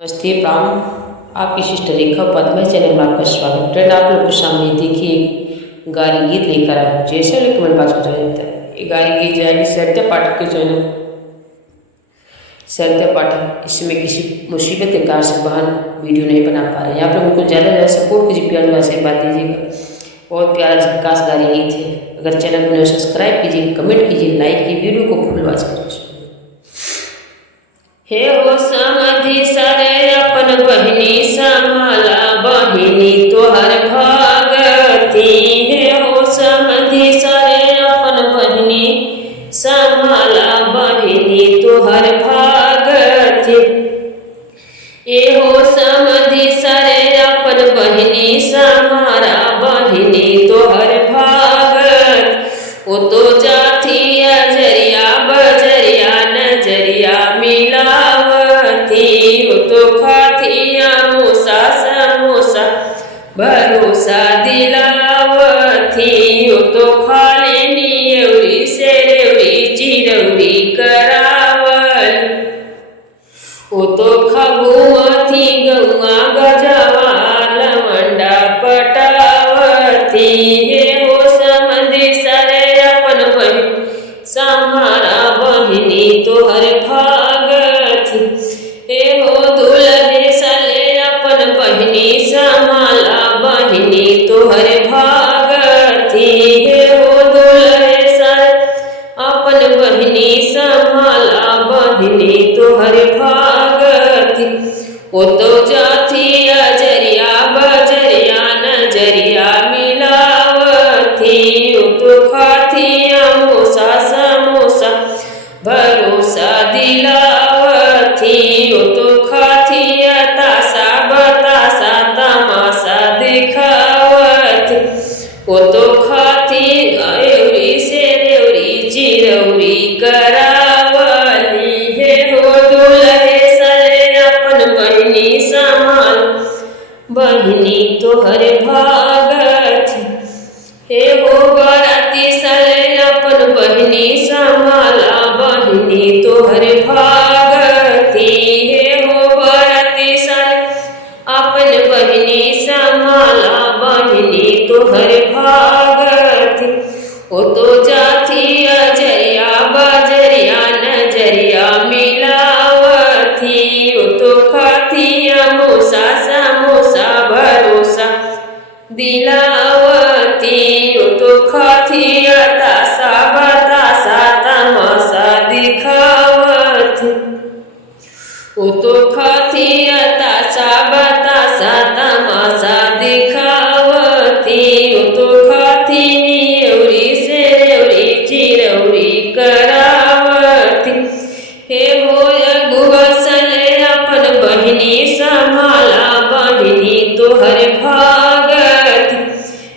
नमस्ते प्राण, आपकी सिस्टर रेखा पद्मा चैनल में आपका स्वागत। फ्रेंड, आप लोग के सामने देखिए गाली गीत लेकर आए, जैसे कमेंट बॉक्स में चला जाता है। ये गाली गीत जाएगी सत्य पाठक के चैनल सत्य पाठक। इसमें किसी मुसीबत के कारण से बहन वीडियो नहीं बना पा रहे हैं। आप लोगों को ज़्यादा से ज़्यादा सपोर्ट कीजिए, प्यार से आशीर्वाद दीजिएगा। बहुत प्यारा झक्कास गाली गीत है। अगर चैनल को सब्सक्राइब कीजिए, कमेंट कीजिए, लाइक कीजिए, वीडियो को फुल वॉच करिए। हे हो समधि सरे अपन बहिनी समाला, बहिनी तोहर भागती। हे हो समधि सरे अपन बहिनी समाला, बहिनी तोहर भागती। ए हो समधि सरे अपन बहिनी समारा, बहिनी तोहर भागत। ओ तो जाती अजरिया बजरिया नजरिया मिलावती। ओ तो खातिया मूसा समोसा भरोसा दिलावती। ओ तो खाली एवरी सेरेवरी चिरौरी करावल। ओ तो खबुअती गौआ गजवा लवंडा पटावती। हे हो समधि सरे अपन बहिनी समारा, बहिनी तोहर भागती। हे हो दुल्हे सले अपन बहिनी समाला, बहिनी तोहर भागती। हे हो दुल्हे सले अपन बहिनी समाला, बहिनी तोहर भागती। ओ तो जाती अजरिया बजरिया नजरिया मिलावती। ओ तो खातिया मूसा समोसा भरोसा दिलावती। ओ तो खातिया तासा बतासा तमाशा दिखावती। ओ तो खाती एवरी सेरेवरी चिरौरी करावली। हे हो दुल्हे सले अपन बहिनी समाल, बहिनी तोहर भागती। हे हो बराती सले अपन बहिनी समाला, बहिनी तोहर भागती। हे हो बराती सले अपन बहिनी समाला, बहिनी तोहर भागती। ओ तो जाती अजरिया बजरिया नजरिया मिलावती। ओ तो खातिया मूसा समोसा भरोसा दिलावती। ओ तो खातिया तासा बतासा तमाशा दिखावती। ओ तो खातिया तासा बतासा तमाशा दिखावती। ओ तो खाती एवरी सेरेवरी चिरौरी करावती। हे हो अगुआ सले अपन बहिनी समाला, बहिनी तोहर भागती।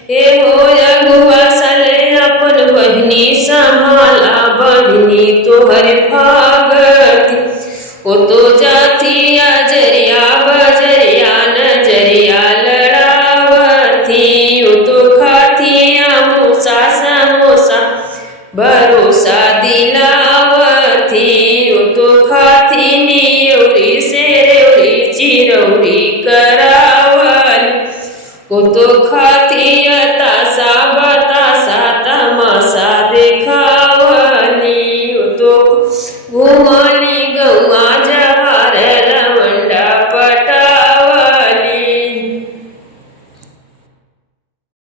हे हो अगुआ सले अपन बहिनी समाला, बहिनी तोहर भागती। ओ तो जाती अजरिया बजरिया नजरिया लड़ावती। ओ तो खातिया मूसा समोसा भरोसा दिलावती। ओ तो खाती एवरी सेरेवरी चिरौरी करावल। ओ तो खातिया तासा